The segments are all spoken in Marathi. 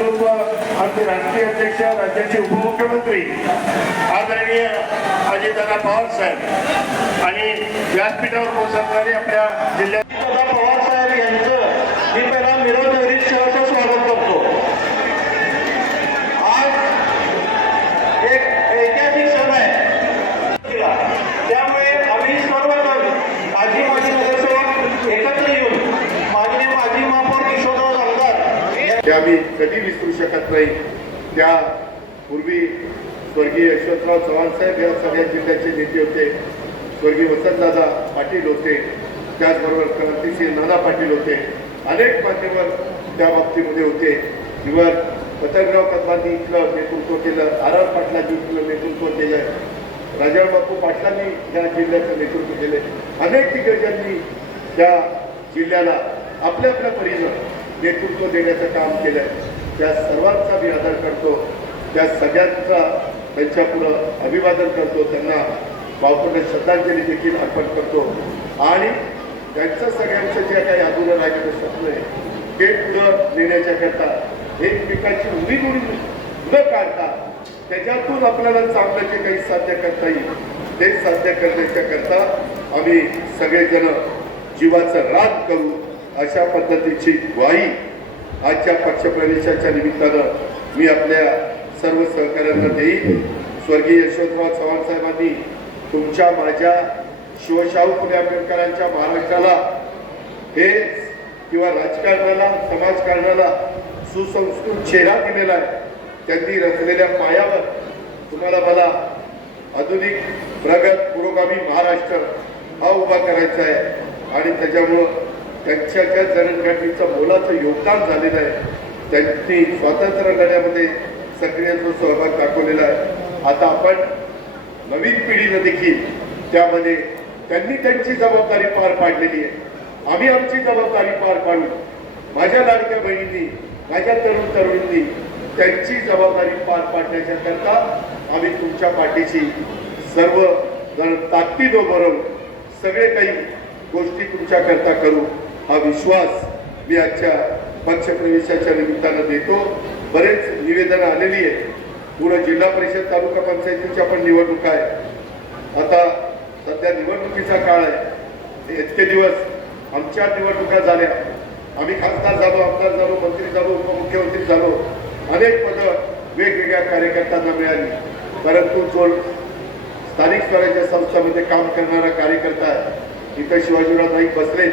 आमचे राष्ट्रीय अध्यक्ष राज्याचे उपमुख्यमंत्री आदरणीय अजितदादा पवार साहेब आणि व्यासपीठावर पोहोचणारे आपल्या जिल्ह्यात पवार साहेब यांचं मी पहिला मिरज नगरीत शहराचं स्वागत करतो. आज एक ऐतिहासिक सण आहे. त्यामुळे आम्ही सर्वजण आजी माजी नगरसेवक एकत्र येऊन माजी माजी महापौर किशोरराव आमदार त्या आम्ही कधी विसरू शकत नाही त्या पूर्वी स्वर्गीय यशवंतराव चव्हाण साहेब या सगळ्या जिल्ह्याचे नेते होते. स्वर्गीय वसंतदादा पाटील होते. त्याचबरोबर क्रांतिसिंह नाना पाटील होते. अनेक मान्यवर त्या बाबतीमध्ये होते. किंवा पतंगराव कदमांनी इथलं नेतृत्व केलं आर आर पाटलांनी इथलं नेतृत्व केलं राजाबापू बापू पाटलांनी या जिल्ह्याचं नेतृत्व केले. अनेक दिग्गजांनी त्या जिल्ह्याला आपल्या आपल्या परिसर नेतृत्व देण्याचं काम केलंय. त्या सर्वांचा मी आदर करतो. त्या सगळ्यांचा त्यांच्या पुढं अभिवादन करतो. त्यांना भावपूर्ण श्रद्धांजली देखील अर्पण करतो. आणि त्यांचं सगळ्यांचं जे काही अधुरं राहिलेलं स्वप्न आहे ते पुढं नेण्याच्याकरता एकमेकांची उभी उडी न काढता त्याच्यातून आपल्याला चांगलं जे काही साध्य करता येईल ते साध्य करण्याच्या करता आम्ही सगळेजण जीवाचं राग करू. अशा पद्धतीची ग्वाही आजच्या पक्षप्रवेशाच्या निमित्तानं मी आपल्या सर्व सहकार्यांना देईन. स्वर्गीय यशवंतराव चव्हाण साहेबांनी तुमच्या माझ्या शिवशाहू फुले आंबेडकरांच्या महाराष्ट्राला हे किंवा राजकारणाला समाजकारणाला सुसंस्कृत चेहरा दिलेला आहे. त्यांनी रचलेल्या पायावर तुम्हाला मला आधुनिक प्रगत पुरोगामी महाराष्ट्र हा उभा करायचा आहे. आणि त्याच्यामुळं त्यांच्या ज्या जडणघडणीचं मोलाचं योगदान झालेलं आहे. त्यांनी स्वातंत्र्य लढ्यामध्ये सक्रिय जो सहभाग दाखवलेला आहे. आता आपण नवीन पिढीनं देखील त्यामध्ये त्यांनी त्यांची जबाबदारी पार पाडलेली आहे. आम्ही आमची जबाबदारी पार पाडू. माझ्या लाडक्या बहिणींनी माझ्या तरुण तरुणींनी त्यांची जबाबदारी पार पाडण्याच्या करता आम्ही तुमच्या पाठीशी सर्व जण ताकदीबरोबर सगळे काही गोष्टी तुमच्याकरता करू. हा विश्वास मी आजच्या पक्षप्रवेशाच्या निमित्तानं देतो. बरेच निवेदनं आलेली आहेत. पुढं जिल्हा परिषद तालुका पंचायतीच्या पण निवडणुका आहे आता सध्या निवडणुकीचा काळ आहे. इतके दिवस आमच्या निवडणुका झाल्या. आम्ही खासदार झालो आमदार झालो मंत्री झालो उपमुख्यमंत्री झालो. अनेक पदं वेगवेगळ्या कार्यकर्त्यांना मिळाली. परंतु जो स्थानिक स्वराज्य संस्थामध्ये काम करणारा कार्यकर्ता आहे इथं शिवाजीराव नाईक बसले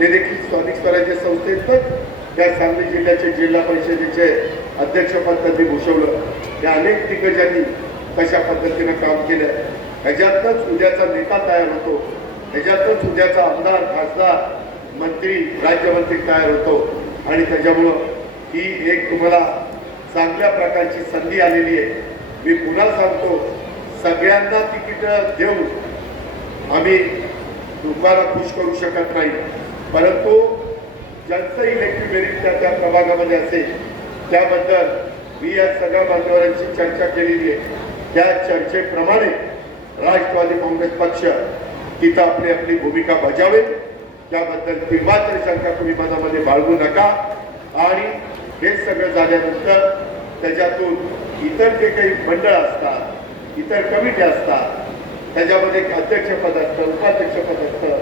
ते देखील स्थानिक स्वराज्य संस्थेतच त्या सांगली जिल्ह्याचे जिल्हा परिषदेचे अध्यक्षपद त्यांनी भूषवलं. त्या अनेक दिग्गजांनी कशा पद्धतीनं काम केलं ह्याच्यातच उद्याचा नेता तयार होतो. ह्याच्यातच उद्याचा आमदार खासदार मंत्री राज्यमंत्री तयार होतो. आणि त्याच्यामुळं ही एक तुम्हाला चांगल्या प्रकारची संधी आलेली आहे. मी पुन्हा सांगतो सगळ्यांना तिकीट देऊन आम्ही तुम्हाला खुश करू शकत नाही. परंतु ज्यांचं इलेक्ट्रिक मेरिट त्या त्या प्रभागामध्ये असेल त्याबद्दल मी या सगळ्या बांधवांची चर्चा केलेली आहे. त्या चर्चेप्रमाणे राष्ट्रवादी काँग्रेस पक्ष तिथं आपली आपली भूमिका बजावेल. त्याबद्दल मात्र शंका तुम्ही मनामध्ये बाळगू नका. आणि हे सगळं झाल्यानंतर त्याच्यातून इतर जे काही मंडळ असतात इतर कमिटी असतात त्याच्यामध्ये एक अध्यक्षपद असतं उपाध्यक्षपद असतं.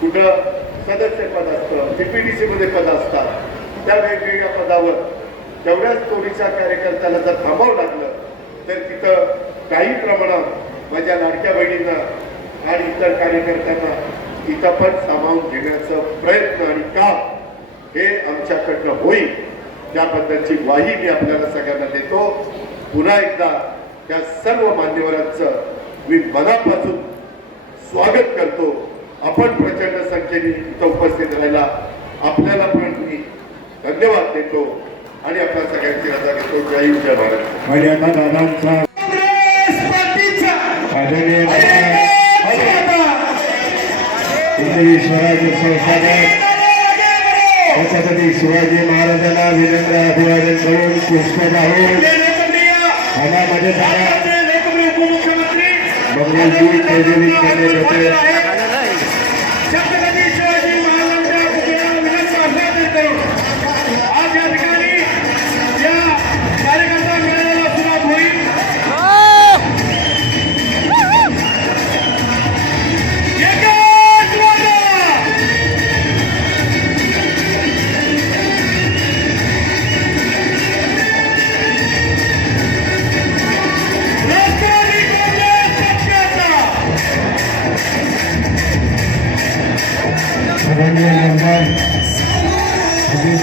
कुठं सदस्यपद असतं जीपीडीसीमध्ये पद असतात. त्या वेगवेगळ्या पदावर तेवढ्याच तोडीच्या कार्यकर्त्याला जर थांबावं लागलं तर तिथं काही प्रमाणात माझ्या लाडक्या बहिणींना आणि इतर कार्यकर्त्यांना तिथं पण सामावून घेण्याचा प्रयत्न आणि काम हे आमच्याकडनं होईल. त्याबद्दलची ग्वाही मी आपल्याला सगळ्यांना देतो. पुन्हा एकदा त्या सर्व मान्यवरांचं मी मनापासून स्वागत करतो. आपण प्रचंड संख्येने इथं उपस्थित राहिला. आपल्याला पण मी धन्यवाद देतो आणि आपल्या सगळ्यांची रजा घेतो. जय हिंद जय भारत. आणि आता दादांचा स्वराज्य संस्थापक. छत्रपती शिवाजी महाराजांना विनम्र अभिवादन करून पुष्प वाहून हनामध्ये थांबा मंगलजी प्रज्वलित करण्यात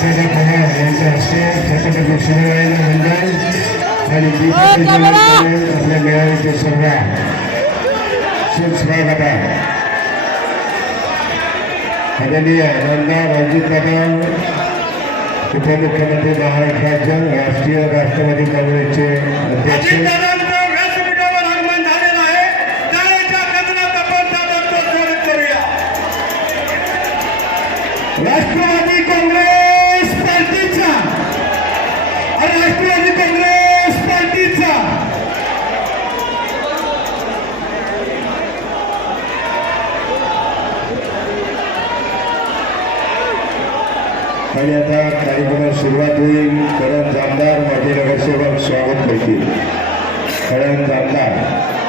श्री शिवरायांना मंडळ आणि आपल्या मेळाव्याचे सर्व सुस्वागत आहे आदरणीय आमदार रणजित दादा उपमुख्यमंत्री महाराष्ट्राचे राष्ट्रीय राष्ट्रवादी काँग्रेसचे अध्यक्ष राष्ट्रवादी राष्ट्रवादी काँग्रेस पार्टीचा. आणि आता कार्यक्रमाला सुरुवात होईल. करण जामदार माजी नगरसेवक स्वागत करतील. करण जामदार.